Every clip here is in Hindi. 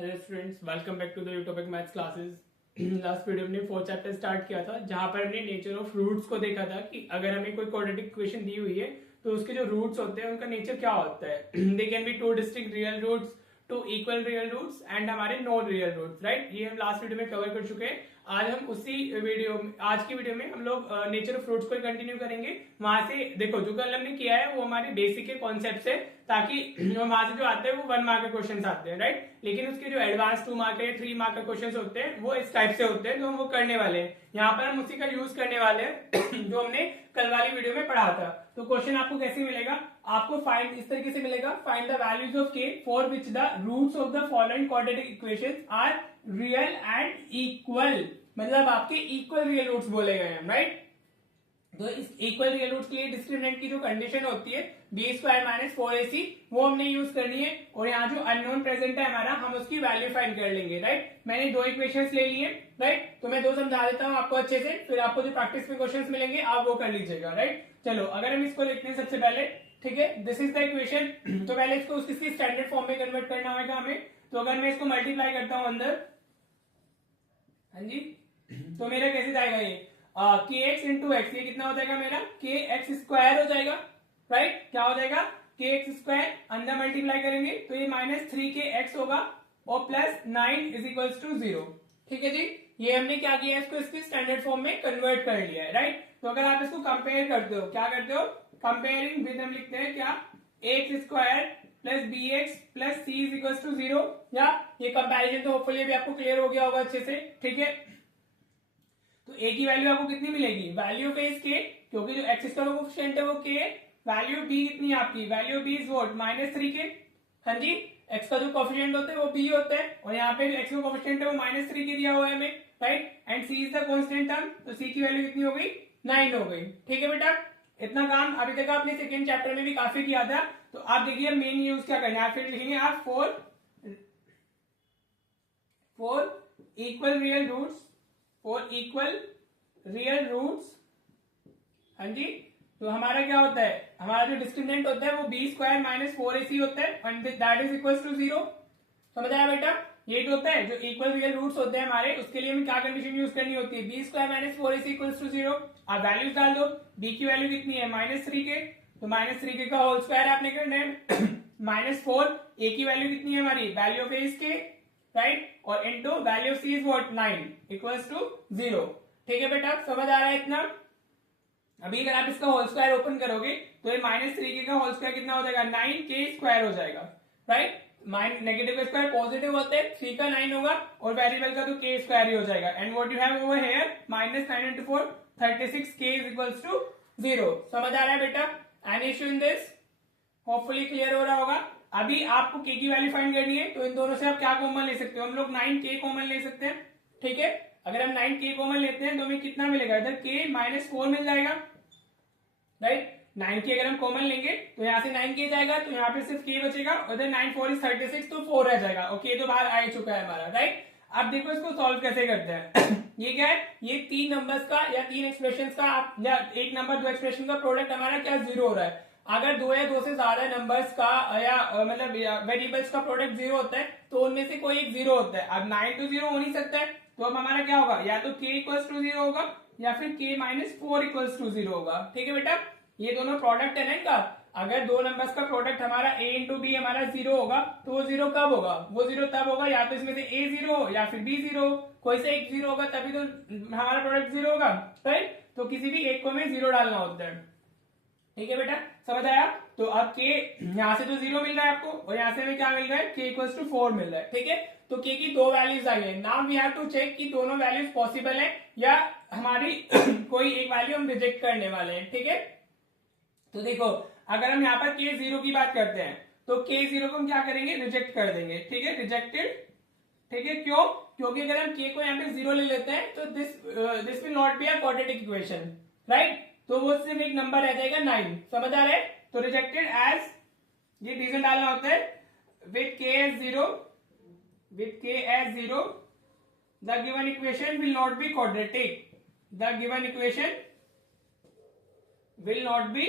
Hello students, welcome back to the Utopic maths classes. Last video में 4th चैप्टर स्टार्ट किया था जहां पर हमने नेचर ऑफ रूट्स को देखा था कि अगर हमें कोई क्वाड्रेटिक इक्वेशन दी हुई है तो उसके जो रूट्स होते हैं उनका नेचर क्या होता है। They can be two distinct real roots, two equal real roots and हमारे नॉन रियल रूट्स, राइट। ये हम लास्ट वीडियो में कवर कर चुके हैं। आज हम आज की वीडियो में हम लोग नेचर ऑफ फ्रूट्स को कंटिन्यू करेंगे। वहां से देखो, जो कल हमने किया है वो हमारे बेसिक के कॉन्सेप्ट है, ताकि वहां से जो आते हैं वो 1 मार्क के क्वेश्चन आते हैं, राइट। लेकिन उसके जो एडवांस 2 मार्क के 3 मार्क के क्वेश्चन होते हैं वो इस टाइप से होते हैं, जो हम वो करने वाले हैं। यहाँ पर हम उसी का यूज करने वाले हैं जो हमने कल वाली वीडियो में पढ़ा था। तो क्वेश्चन आपको कैसे मिलेगा, आपको फाइंड इस तरीके से मिलेगा, find the values of k for which the roots of the following quadratic equations are real and equal. मतलब आपके इक्वल रियल रूट्स बोले गए हैं, राइट। तो इस इक्वल रियल रूट्स के लिए डिस्क्रिमिनेंट की जो कंडीशन होती है बी स्क्वायर माइनस 4ac वो हमने यूज करनी है, और यहाँ जो अननोन प्रेजेंट है हमारा, हम उसकी वैल्यू फाइंड कर लेंगे, राइट। मैंने 2 इक्वेशंस ले लिए, राइट। तो मैं 2 समझा देता हूँ आपको अच्छे से, फिर आपको जो प्रैक्टिस में क्वेश्चंस मिलेंगे आप वो कर लीजिएगा, राइट। चलो, अगर हम इसको लिखते हैं सबसे पहले, ठीक है, दिस इज द इक्वेशन। तो पहले इसको किसी स्टैंडर्ड फॉर्म में कन्वर्ट करना होगा हमें। तो अगर मैं इसको मल्टीप्लाई करता हूं अंदर, हाँ जी, तो मेरा कैसे जाएगा ये के एक्स इंटू एक्स, ये कितना हो जाएगा मेरा के एक्स स्क्वायर हो जाएगा, राइट। क्या हो जाएगा के एक्स स्क्वायर, अंदर मल्टीप्लाई करेंगे तो ये -3 के एक्स होगा और प्लस 9 इज इक्वल्स टू 0। ठीक है जी, ये हमने क्या किया है, इसको इसके स्टैंडर्ड फॉर्म में कन्वर्ट कर लिया है, राइट। तो अगर आप इसको कंपेयर करते हो, क्या करते हो, कंपेयरिंग विद, हम लिखते हैं क्या, x square plus b x plus c is equals to 0। या ये कंपैरिजन तो होपफुली भी आपको क्लियर हो गया होगा अच्छे से, ठीक है। तो ए की वैल्यू आपको कितनी मिलेगी, वैल्यू ऑफ ए इज के, क्योंकि जो एक्स का कोएफिशिएंट है वो के है। वैल्यू बी कितनी है आपकी, वैल्यू बी इज व्हाट, -3 के। हाँ जी, एक्स का जो कोएफिशिएंट होता है वो बी होता है, और यहाँ पे एक्स का कोएफिशिएंट है वो -3 के दिया हुआ है हमें, right. And C is the constant term, तो सी की वैल्यू कितनी हो गई, 9 हो गई। ठीक है बेटा, इतना काम अभी तक आपने सेकेंड चैप्टर में भी काफी किया था। तो आप देखिए मेन यूज क्या करना है, फिर लिखेंगे आप for equal real roots, for equal real roots. हाँ जी, तो हमारा क्या होता है, हमारा जो डिस्क्रिमिनेंट होता है वो बी स्क्वायर माइनस 4ac होता है, and that is equal to 0। समझ आया बेटा, ये जो होता है, जो इक्वल रियल रूट्स होते हैं हमारे, उसके लिए हमें क्या कंडीशन यूज करनी होती है, b square minus 4ac equals to 0। आप वैल्यूज डाल दो, बी की वैल्यू कितनी है -3 के, तो -3 के का होल स्क्वायर आपने करना है -4, ए की वैल्यू कितनी है हमारी, value of a is k, right, और into value of c is what, 9 equals to 0। ठीक है बेटा, समझ आ रहा है इतना। अभी अगर आप इसका होल स्क्वायर ओपन करोगे तो ये -3 का होल स्क्वायर कितना हो जाएगा, 9k स्क्वायर हो जाएगा, राइट। नेगेटिव का स्क्वायर पॉजिटिव होता है, 3 का 9 होगा, और वेरिएबल का तो k स्क्वायर ही हो जाएगा। And what you have over here, -9 into 4 36k is equals to 0। समझ आ रहा है बेटा, any issue in this, hopefully clear हो रहा होगा। अभी आपको k की वैल्यू फाइंड करनी है, तो इन दोनों से आप क्या कॉमन ले सकते हो, हम लोग 9k कॉमन ले सकते हैं, ठीक है। अगर हम 9k कॉमन लेते हैं तो हमें कितना मिलेगा, इधर k -4 मिल जाएगा, राइट। 9k अगर हम कॉमन लेंगे तो यहाँ से 9k जाएगा, तो यहाँ पे सिर्फ k बचेगा, उधर 9 4 is 36, तो 4 रह जाएगा, और k तो बाहर आ ही चुका है हमारा, राइट। अब देखो इसको सॉल्व कैसे करते हैं ये क्या है, ये 3 नंबर्स का या 3 एक्सप्रेशंस का, या एक नंबर 2 एक्सप्रेशन का प्रोडक्ट हमारा क्या 0 हो रहा है। अगर 2 या 2 से ज्यादा नंबर्स का या मतलब वेरिएबल्स का प्रोडक्ट 0 होता है, तो उनमें से कोई एक 0 होता है। अब 9 तो 0 हो नहीं सकता है, तो अब हमारा क्या होगा, या तो k इक्वल्स टू 0 होगा, या फिर k -4 इक्वल्स टू 0 होगा। ठीक है बेटा, ये दोनों प्रोडक्ट है ना इनका। अगर 2 नंबर्स का प्रोडक्ट हमारा a इंटू बी हमारा 0 होगा, तो वो 0 कब होगा, वो 0 तब होगा या तो इसमें से a 0 हो या फिर b 0 हो, कोई से एक 0 होगा, तभी तो हमारा प्रोडक्ट 0 होगा, राइट। तो किसी भी एक को हमें 0 डालना होता है। ठीक है बेटा, समझ आया। तो अब k यहाँ से तो 0 मिल रहा है आपको, और यहाँ से हमें क्या मिल रहा है, k इक्वल्स टू 4 मिल रहा है, ठीक है। तो k की 2 वैल्यूज आई है। Now we have to check कि दोनों वैल्यूज पॉसिबल है या हमारी कोई एक वैल्यू हम रिजेक्ट करने वाले हैं, ठीक है। तो देखो, अगर हम यहाँ पर k 0 की बात करते हैं तो k 0 को हम क्या करेंगे, रिजेक्ट कर देंगे, ठीक है, रिजेक्टेड। ठीक है, क्यों, क्योंकि अगर हम k को यहाँ पे 0 ले लेते हैं तो this will not be a quadratic equation, right. तो वो सिर्फ एक नंबर रह जाएगा 9। समझ आ रहा है, तो रिजेक्टेड एज, ये रीजन डालना होता है, with k as 0, with k as 0 the given equation will not be quadratic, the given equation will not be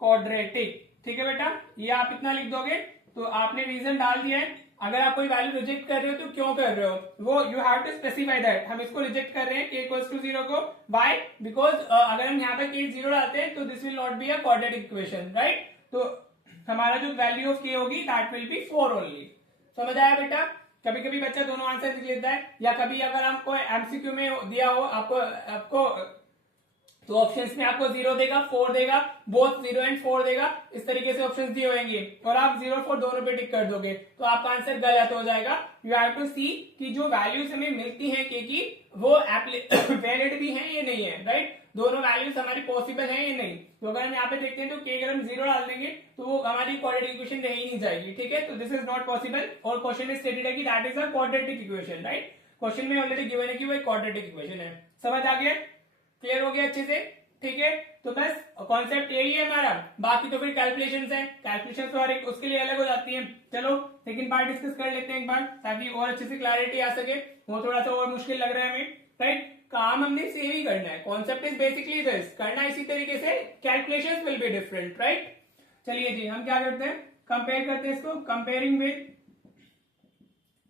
quadratic। ठीक है बेटा, ये आप इतना लिख दोगे तो आपने रीजन डाल दिया है। अगर आप कोई वैल्यू रिजेक्ट कर रहे हो तो क्यों कर रहे हो, वो you have to specify that. हम इसको रिजेक्ट कर रहे हैं k इक्वल्स टू 0 को, व्हाई, बिकॉज अगर हम यहाँ पे k 0 डालते हैं तो this will not be a quadratic equation, right. तो हमारा जो वैल्यू ऑफ k होगी दैट विल बी 4 ओनली। समझ आया बेटा। कभी कभी बच्चा दोनों आंसर लिख लेता है, या कभी अगर आपको एमसीक्यू में दिया हो आपको तो ऑप्शंस में आपको 0 देगा, 4 देगा, बोथ 0 एंड 4 देगा, इस तरीके से ऑप्शंस दिए होंगे और आप 0 4 दोनों पे टिक कर दोगे तो आपका आंसर गलत हो जाएगा। यू हैव टू सी कि जो वैल्यूज हमें मिलती हैं के की वो वैलिड भी है ये नहीं है, राइट। दोनों वैल्यूज हमारी पॉसिबल है ये नहीं। तो अगर हम यहाँ पे देखते हैं तो के अगर हम 0 डाल देंगे तो वो हमारी क्वाड्रेटिक इक्वेशन रह ही नहीं जाएगी, ठीक है। तो दिस इज नॉट पॉसिबल और क्वेश्चन में स्टेटेड है कि that is a quadratic equation, right. Question में ऑलरेडी गिवन है कि वो एक क्वाड्रेटिक इक्वेशन है। समझ आ गया, क्लियर हो गया अच्छे से, ठीक है। तो बस कॉन्सेप्ट यही है हमारा, बाकी तो फिर कैलकुलेशंस है, कैलकुलेशंस तो हर एक उसके लिए अलग हो जाती है। चलो सेकंड पार्ट डिस्कस कर लेते हैं एक बार, ताकि और अच्छे से क्लैरिटी आ सके। वो थोड़ा सा और मुश्किल लग रहा है हमें, राइट। काम हमने सेम ही करना है, कॉन्सेप्ट इज बेसिकली दिस, करना इसी तरीके से, calculations will be different, right. चलिए जी, हम क्या करते हैं, कंपेयर करते हैं इसको, comparing with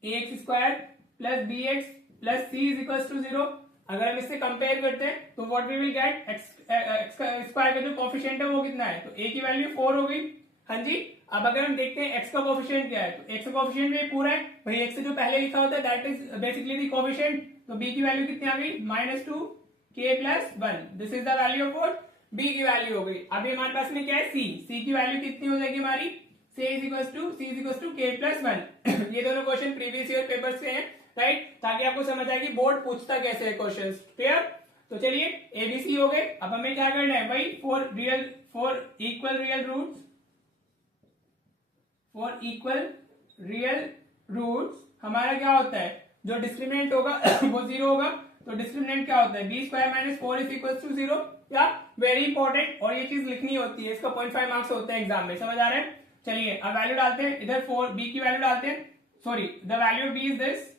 ax square plus bx plus c is equal to 0। अगर हम इससे कंपेयर करते हैं तो what we will get, x square का जो कोफिशिएंट है वो कितना है, तो a की वैल्यू 4 हो गई। हाँ जी। अब अगर हम देखते हैं x का कोफिशिएंट क्या है, तो x का कोफिशिएंट ये पूरा है भाई, x से जो पहले लिखा होता है that is basically the coefficient. तो b की वैल्यू कितनी आ गई, -2 k plus 1, this is the value of what, b की वैल्यू हो गई। अभी हमारे पास में क्या है, c की वैल्यू कितनी हो जाएगी हमारी, c is equal to k plus 1। ये दोनों क्वेश्चन प्रीवियस ईयर पेपर से हैं, राइट, ताकि आपको समझ आए कि बोर्ड पूछता कैसे है क्वेश्चन, क्लियर। तो चलिए एबीसी हो गए। अब हमें क्या करना है भाई, फॉर इक्वल रियल रूट्स हमारा क्या होता है, जो डिस्क्रिमिनेंट होगा वो 0 होगा। तो डिस्क्रिमिनेंट क्या होता है, b square minus 4 is equal to 0। या वेरी इंपॉर्टेंट, और ये चीज लिखनी होती है, इसका 0.5 मार्क्स होते हैं एग्जाम में, समझ आ रहा है। चलिए अब वैल्यू डालते हैं, इधर 4 b की वैल्यू डालते हैं, sorry the value b is this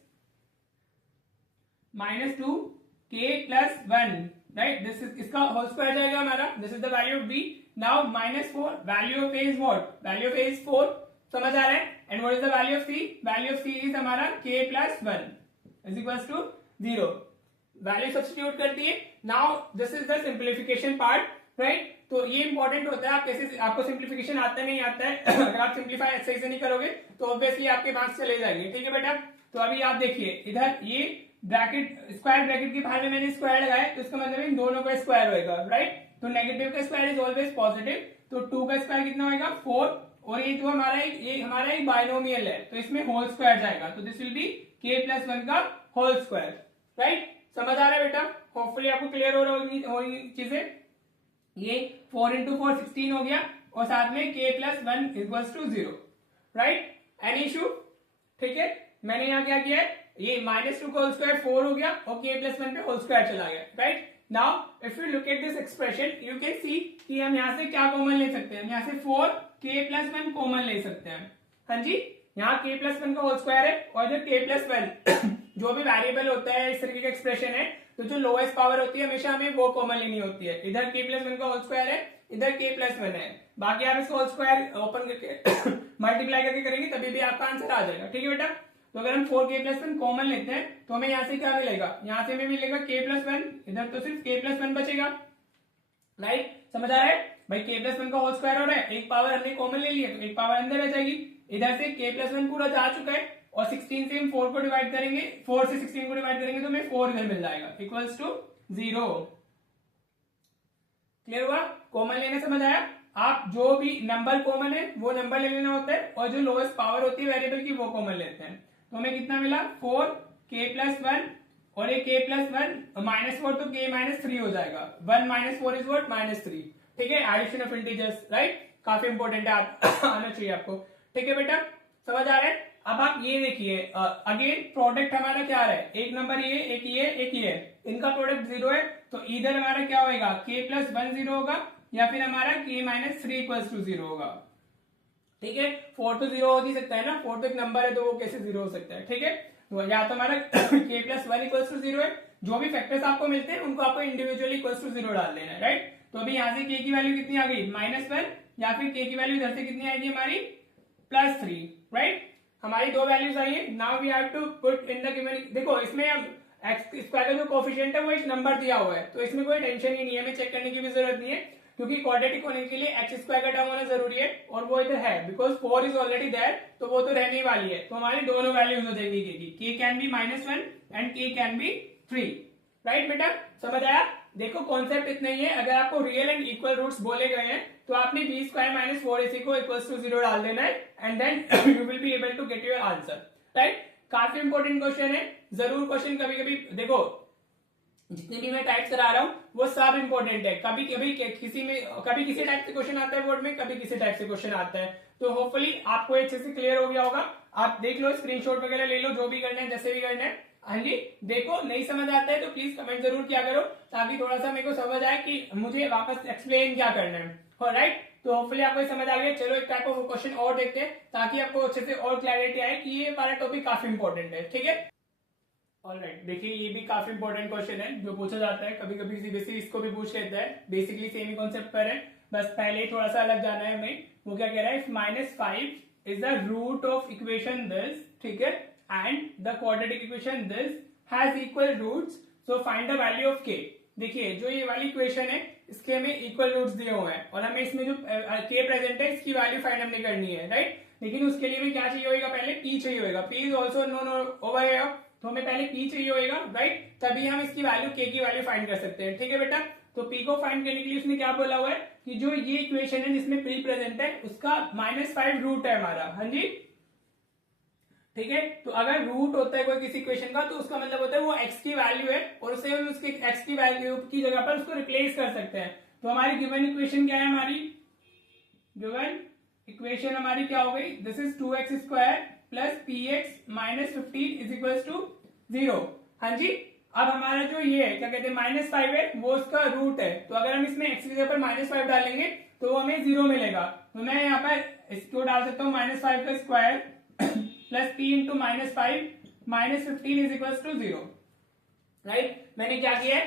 -2 k plus 1, right, this is इसका होल स्क्वायर जाएगा हमारा, this is the value of b। Now -4, value of a is what, value of a is 4, समझ आ रहा है। And what is the value of c, value of c is हमारा k plus 1 is equal to 0। Value substitute कर दिए। Now this is the simplification part, right. तो ये इंपॉर्टेंट होता है, आप कैसे, आपको सिंप्लीफिकेशन आता नहीं आता है अगर आप सिंप्लीफाई सही से नहीं करोगे तो ऑब्वियसली आपके मार्क्स चले जाएंगे, ठीक है बेटा। तो अभी आप देखिए इधर ये ब्रैकेट, स्क्वायर ब्रैकेट के बाहर में मैंने स्क्वायर लगाया, तो इसका मतलब इन दोनों का स्क्वायर होगा, राइट। तो नेगेटिव का स्क्वायर इज ऑलवेज पॉजिटिव, तो 2 का स्क्वायर कितना होगा 4, और ये तो हमारा एक बाइनोमियल है, तो इसमें होल स्क्वायर जाएगा, तो this will be k plus 1 का होल स्क्वायर, राइट। समझ आ रहा है बेटा, होपफुली आपको क्लियर हो रहा होगी चीजें। ये 4 इंटू 4 16 हो गया, और साथ में k plus 1 equals to 0, right. Any issue, ठीक है। मैंने यहाँ क्या किया है, ये -2 का होल स्क्वायर 4 हो गया और k प्लस 1 पे होल स्क्वायर चला गया, right. Now if you look at this expression you can see कि हम यहाँ से क्या कॉमन ले सकते हैं, हम यहाँ से 4 k प्लस 1 कॉमन ले सकते हैं। हाँ जी, यहाँ k प्लस 1 का होल स्क्वायर है, और जो k प्लस 1 जो भी वेरिएबल होता है इस तरीके का एक्सप्रेशन है, तो जो लोएस्ट पावर होती है हमेशा हमें वो कॉमन लेनी होती है। इधर k प्लस 1 का होल स्क्वायर है, इधर k प्लस 1 है, बाकी आप इसको होल स्क्वायर ओपन करके मल्टीप्लाई करके करेंगे तभी भी आपका आंसर आ जाएगा, ठीक है बेटा। तो अगर हम 4k प्लस 1 कॉमन लेते हैं तो हमें यहाँ से क्या मिलेगा, यहाँ से हमें मिलेगा k प्लस 1, इधर तो सिर्फ k प्लस 1 बचेगा, राइट। समझ आ रहा है भाई, k प्लस 1 का होल स्क्वायर हो रहा है, एक पावर हमने कॉमन ले लिया तो एक पावर अंदर रह जाएगी। इधर से k प्लस 1 पूरा जा चुका है, और 16 से हम 4 को डिवाइड करेंगे, 4 से 16 को डिवाइड करेंगे तो हमें 4 इधर मिल जाएगा, इक्वल्स टू 0। क्लियर हुआ, कॉमन लेने समझ आया। आप जो भी नंबर कॉमन है वो नंबर ले लेना होता है, और जो लोएस्ट पावर होती है वेरिएबल की वो कॉमन लेते हैं। तो हमें कितना मिला 4 k प्लस 1, और ये k प्लस 1 -4 तो k माइनस 3 हो जाएगा, 1 माइनस 4 इज व्हाट -3, ठीक है। एडिशन ऑफ इंटीजर्स, राइट, काफी इंपॉर्टेंट है, आना चाहिए आपको, ठीक है बेटा। समझ आ रहा है। अब आप ये देखिए, अगेन प्रोडक्ट हमारा क्या आ रहा है, एक नंबर ये, एक ये, एक ये, इनका प्रोडक्ट 0 है, तो इधर हमारा क्या होगा, k प्लस 1 0 होगा, या फिर हमारा k माइनस 3 इक्वल्स टू 0 होगा, ठीक है। 4 तो 0 हो नहीं सकता है ना, 4 तो एक नंबर है तो वो कैसे 0 हो सकता है, ठीक है। तो या तो हमारा k प्लस 1 इक्वल्स टू 0 है, जो भी फैक्टर्स आपको मिलते हैं उनको आपको इंडिविजुअली इक्वल्स टू 0 डाल देना है, राइट। तो अभी यहाँ से k की वैल्यू कितनी आ गई -1, या फिर k की वैल्यू इधर से कितनी आएगी हमारी +3, राइट। हमारी दो वैल्यूज आई है। Now we have to put in the given, देखो इसमें एक्स स्क्वायर का जो कोफिशिएंट है वो एक नंबर दिया हुआ है, तो इसमें कोई टेंशन ही नहीं है, हमें चेक करने की भी जरूरत नहीं है, क्योंकि क्वाड्रेटिक होने के लिए एक्स स्क्वायर का टर्म होना जरूरी है, और वो इधर है बिकॉज 4 इज ऑलरेडी देयर, तो वो तो रहने वाली है, तो हमारी दोनों वैल्यूज हो जाएंगी के कैन बी -1 एंड के कैन बी 3। राइट बेटा, समझ आया? देखो कॉन्सेप्ट इतना ही है, अगर आपको रियल एंड इक्वल रूट्स बोले गए हैं तो आपने बी स्क्वायर माइनस 4ac को इक्वल्स टू 0 डाल देना है, and then you will be able to get your answer. Right, काफी इंपॉर्टेंट क्वेश्चन है, जरूर क्वेश्चन कभी कभी देखो जितने भी मैं टाइप्स करा रहा हूं वो सब इंपॉर्टेंट है, कभी कभी किसी में कभी किसी टाइप से क्वेश्चन आता है बोर्ड में, कभी किसी टाइप से क्वेश्चन आता है, तो होपफुली आपको अच्छे से क्लियर हो गया होगा। आप देख लो, स्क्रीनशॉट वगैरह ले लो, जो भी करना है जैसे भी करना है। हाँ जी, देखो नहीं समझ आता है तो प्लीज कमेंट जरूर किया करो, ताकि थोड़ा सा मेरे को समझ आए कि मुझे वापस एक्सप्लेन क्या करना है। राइट, तो होपफुली आपको समझ आ गया। चलो एक टाइप ऑफ क्वेश्चन और देखते हैं, ताकि आपको अच्छे से और क्लैरिटी आए कि ये हमारा टॉपिक काफी इंपॉर्टेंट है। ठीक है, ऑलराइट, देखिए ये भी काफी इंपॉर्टेंट क्वेश्चन है जो पूछा जाता है कभी कभी, सीबीएसई इसको भी पूछ लेता है, बेसिकली सेम ही कॉन्सेप्ट पर है, बस पहले ही थोड़ा सा अलग जाना है हमें। वो क्या कह रहा है, -5 is the root of equation this, ठीक है, and the quadratic equation this has equal roots, so find the value of k. देखिए जो ये वाली इक्वेशन है इसके हमें इक्वल रूट्स दिए हुए हैं, और हमें इसमें जो के प्रेजेंट है इसकी वैल्यू फाइंड हमने करनी है। राइट, लेकिन उसके लिए भी क्या चाहिए होगा, पहले पी चाहिए होगा, P is also known over here, तो हमें पहले पी चाहिए होगा। राइट, तभी हम इसकी वैल्यू के की वैल्यू फाइंड कर सकते हैं। ठीक है बेटा, तो पी को फाइंड करने के लिए उसने क्या बोला हुआ है कि जो ये इक्वेशन है जिसमें पी प्रेजेंट है उसका -5 रूट है हमारा। हाँ जी, ठीक है, तो अगर रूट होता है कोई किसी इक्वेशन का तो उसका मतलब होता है वो एक्स की वैल्यू है, और उसे हम उसकी एक्स की वैल्यू की जगह पर उसको रिप्लेस कर सकते हैं। तो हमारी गिवन इक्वेशन क्या है, हमारी गिवन इक्वेशन हमारी क्या हो गई, this is 2x² plus px minus 15 is equal to 0। हाँ जी, अब हमारा जो ये है क्या कहते हैं -5 है वो उसका रूट है, तो अगर हम इसमें x की जगह पर -5 डालेंगे तो हमें 0 मिलेगा। तो मैं यहाँ पर इसको डाल सकता हूँ -5 का square plus p into -5 minus 15 is equal to 0। Right, मैंने क्या किया है,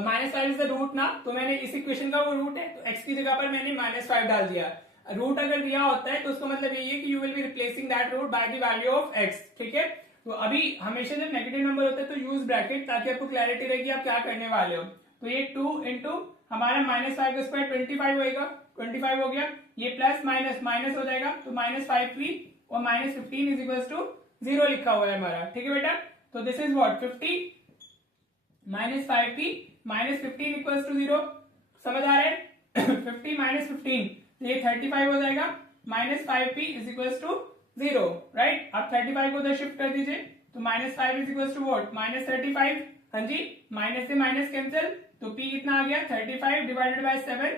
-5 इज द रूट ना, तो मैंने इस इक्वेशन का वो रूट है, तो x की जगह पर मैंने -5 डाल दिया। रूट अगर दिया होता है तो उसका मतलब यही है कि you will be replacing that root by the value of x। ठीक है, तो अभी हमेशा जब नेगेटिव नंबर होता है तो यूज ब्रैकेट, ताकि आपको क्लैरिटी रहेगी आप क्या करने वाले हो। तो ये 2 इंटू हमारा -5 का स्क्वायर 25 होगा, 25 हो गया, ये प्लस माइनस माइनस हो जाएगा, तो -5p और -15 इज इक्वल टू 0 लिखा हुआ है हमारा। ठीक है बेटा, तो this is what 50 -5p -15 equal to 0। समझ आ रहा है? 50 -15 तो ये 35 हो जाएगा, -5p is equal to 0। Right, आप 35 को उधर शिफ्ट कर दीजिए, तो -5 इज इक्वल टू व्हाट -35। हाँ जी, माइनस से माइनस कैंसिल, तो p कितना आ गया 35 divided by 7,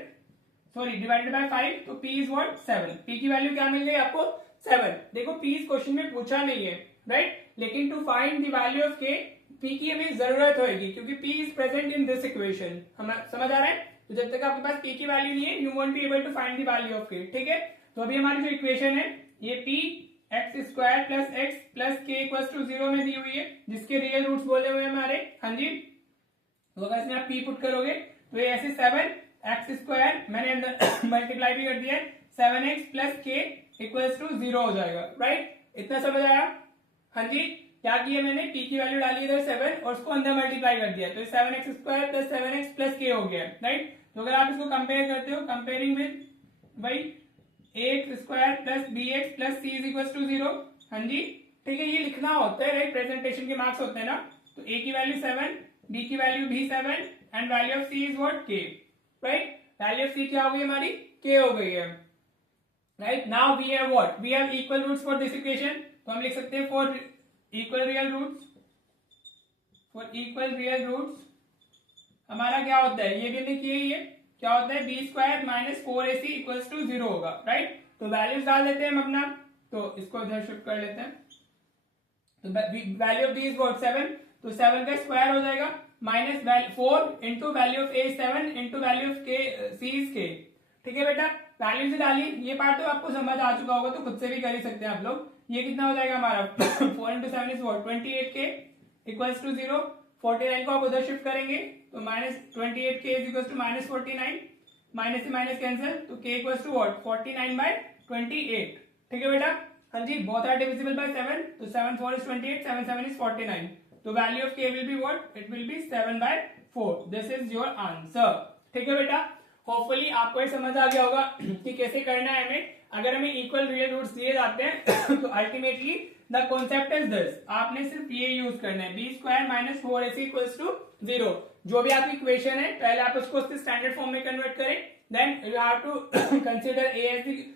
sorry divided by 5, तो p इज व्हाट 7। p की वैल्यू क्या मिल गई आपको 7। देखो p इस क्वेश्चन में पूछा नहीं है, राइट, लेकिन to find the value of k p की हमें जरूरत होगी, क्योंकि p is present in this equation. हम समझ आ रहा है? तो जब तक आपके पास p की वैल्यू नहीं है you won't be able to find the value of k। ठीक है, तो अभी हमारी जो इक्वेशन है ये p x² plus x plus k equal to 0 में दी हुई है, जिसके रियल रूट्स बोले हुए हमारे। हाँ जी, तो अगर इसमें आप p पुट करोगे तो ये ऐसे 7x² मैंने अंदर मल्टीप्लाई भी कर दिया है, 7x plus k equal to 0 हो जाएगा। राइट, इतना समझ आया? हाँ जी, क्या किया मैंने, p की वैल्यू डाली इधर 7 और उसको अंदर मल्टीप्लाई कर दिया, तो 7x² plus 7x plus k हो गया। राइट, तो अगर आप इसको कंपेयर करते हो, कंपेयरिंग विद भाई ax² plus bx plus c is equal to 0। हाँ जी, ठीक है, ये लिखना होता है, राइट, प्रेजेंटेशन के मार्क्स होते हैं ना, तो a की वैल्यू 7, b की वैल्यू भी 7 and value of c is what k। Right, value of c क्या हो गई हमारी, k हो गई है। Right, now we have what, we have equal roots for this equation, तो हम लिख सकते हैं for equal real roots, for equal real roots हमारा क्या होता है, ये भी देखिए ये क्या होता है, b² minus 4ac equals to 0 होगा। राइट, तो वैल्यूज डाल देते हैं हम अपना, तो इसको इधर शिफ्ट कर लेते हैं, तो value of b is what 7, तो 7 का स्क्वायर हो जाएगा minus 4 into value of a 7 into value of c is k। ठीक है बेटा, वैल्यू से डाली, ये पार्ट तो आपको समझ आ चुका होगा, तो खुद से भी कर ही सकते हैं आप लोग। ये कितना हो जाएगा हमारा 4 into 7 is what 28k equals to 0। 49 को आप उधर शिफ्ट करेंगे तो -28k is equals to -49, minus से माइनस कैंसिल, तो k इक्वल्स टू व्हाट 49/28। ठीक है बेटा, हाँ जी, both are divisible by 7, तो 7 4 is 28, 7 7 is 49, तो value of k will be what? It will be 7/4. This is your answer. ठीक है बेटा, होपफुली आपको ये समझ आ गया होगा कि कैसे करना है हमें। अगर हमें इक्वल रियल रूट्स दिए जाते हैं तो ultimately the concept is this, आपने सिर्फ ये यूज करना है, b square minus 4ac equals to 0। जो भी आपकी इक्वेशन है पहले आप उसको स्टैंडर्ड फॉर्म में कन्वर्ट करें, then you have to consider a as the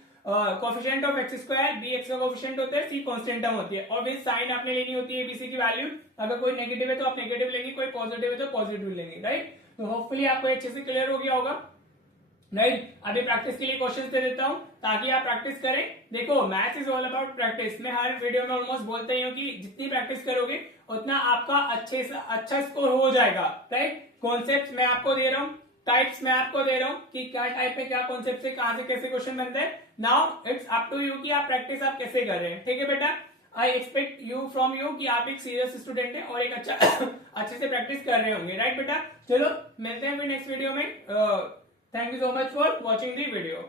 coefficient of x square, b x का कोफिशिएंट होता है, सी कांस्टेंट टर्म होती है, और विद साइन आपने लेनी होती है एबीसी की वैल्यू। अगर कोई नेगेटिव है तो आप नेगेटिव लेंगे, कोई पॉजिटिव है तो पॉजिटिव लेंगे, राइट। तो होपफुली आपको अच्छे से क्लियर हो गया होगा, राइट। अभी प्रैक्टिस के लिए क्वेश्चंस दे देता हूं ताकि आप प्रैक्टिस करें। देखो maths is all about practice, मैं हर वीडियो में ऑलमोस्ट बोलता ही हूँ कि जितनी प्रैक्टिस करोगे उतना आपका अच्छे से अच्छा स्कोर हो जाएगा, राइट। कॉन्सेप्ट मैं आपको दे रहा हूँ, टाइप्स मैं आपको दे रहा हूँ कि क्या टाइप में क्या कॉन्सेप्ट से कहां से कैसे क्वेश्चन बनते हैं। Now it's up to you कि आप प्रैक्टिस आप कैसे कर रहे हैं, ठीक है बेटा। I expect you from you कि आप एक सीरियस स्टूडेंट हैं और एक अच्छा अच्छे से प्रैक्टिस कर रहे होंगे, राइट बेटा। चलो मिलते हैं फिर नेक्स्ट वीडियो में। Thank you so much for watching the video.